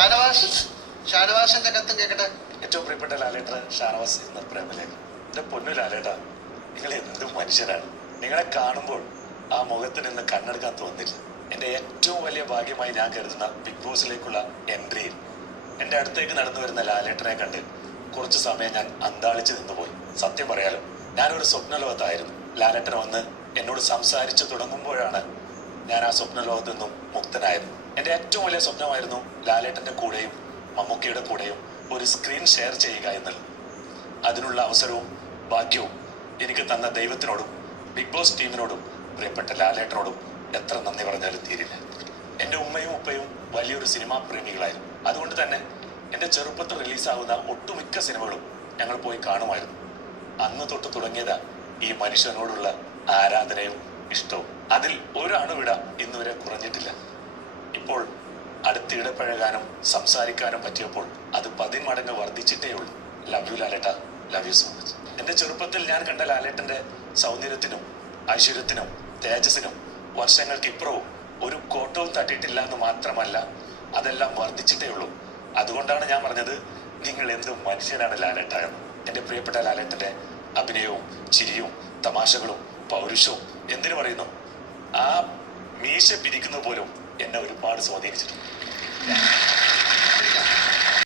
ഷാനവാസിന്റെ കത്ത് കേക്കട്ടെ. ഏറ്റവും പ്രിയപ്പെട്ട ലാലേട്ട, ഷാനവാസ് എന്ന പ്രേമലേഖ. എന്റെ പൊന്നു ലാലേട്ട, നിങ്ങൾ എന്തും മനുഷ്യരാണ്. നിങ്ങളെ കാണുമ്പോൾ ആ മുഖത്ത് നിന്ന് കണ്ണെടുക്കാൻ തോന്നില്ല. എന്റെ ഏറ്റവും വലിയ ഭാഗ്യമായി ഞാൻ കരുതുന്ന ബിഗ് ബോസിലേക്കുള്ള എൻട്രിയിൽ എന്റെ അടുത്തേക്ക് നടന്നു വരുന്ന ലാലേട്ടനെ കണ്ട് കുറച്ച് സമയം ഞാൻ അന്താളിച്ച് നിന്നുപോയി. സത്യം പറയാലോ, ഞാനൊരു സ്വപ്നലോകത്തായിരുന്നു. ലാലേട്ടൻ വന്ന് എന്നോട് സംസാരിച്ചു തുടങ്ങുമ്പോഴാണ് ഞാൻ ആ സ്വപ്നലോകത്ത് നിന്നും മുക്തനായത്. എന്റെ ഏറ്റവും വലിയ സ്വപ്നമായിരുന്നു ലാലേട്ടന്റെ കൂടെയും മമ്മൂക്കയുടെ കൂടെയും ഒരു സ്ക്രീൻ ഷെയർ ചെയ്യുക എന്നുള്ളത്. അതിനുള്ള അവസരവും ഭാഗ്യവും എനിക്ക് തന്ന ദൈവത്തിനോടും ബിഗ് ബോസ് ടീമിനോടും പ്രിയപ്പെട്ട ലാലേട്ടനോടും എത്ര നന്ദി പറഞ്ഞാലും തീരില്ല. എൻ്റെ ഉമ്മയും ഉപ്പയും വലിയൊരു സിനിമാ പ്രേമികളായിരുന്നു. അതുകൊണ്ട് തന്നെ എൻ്റെ ചെറുപ്പത്തിൽ റിലീസാവുന്ന ഒട്ടുമിക്ക സിനിമകളും ഞങ്ങൾ പോയി കാണുമായിരുന്നു. അന്ന് തൊട്ട് തുടങ്ങിയതാ ഈ മനുഷ്യനോടുള്ള ആരാധനയും ഇഷ്ടവും. അതിൽ ഒരു അണുവിട ഇന്നുവരെ കുറഞ്ഞിട്ടില്ല. ഇപ്പോൾ അടുത്തിടപഴകാനും സംസാരിക്കാനും പറ്റിയപ്പോൾ അത് 10 മടങ്ങ് വർദ്ധിച്ചിട്ടേ ഉള്ളൂ. ലവ് യു ലാലേട്ട, ലവ് യു സോ മച്ച്. എൻ്റെ ചെറുപ്പത്തിൽ ഞാൻ കണ്ട ലാലേട്ടൻ്റെ സൗന്ദര്യത്തിനും ഐശ്വര്യത്തിനും തേജസ്സിനും വർഷങ്ങൾക്കിപ്പുറവും ഒരു കോട്ടവും തട്ടിയിട്ടില്ല എന്ന് മാത്രമല്ല, അതെല്ലാം വർദ്ധിച്ചിട്ടേ ഉള്ളൂ. അതുകൊണ്ടാണ് ഞാൻ പറഞ്ഞത്, നിങ്ങൾ എന്തും മനുഷ്യനാണ് ലാലേട്ട എന്ന്. എൻ്റെ പ്രിയപ്പെട്ട ലാലേട്ടൻ്റെ അഭിനയവും ചിരിയും തമാശകളും പൗരുഷവും എന്തിനു പറയുന്നു, ആ മീശ പിരിക്കുന്ന പോലും എന്നെ ഒരുപാട് സ്വാധീനിച്ചിട്ടുണ്ട്.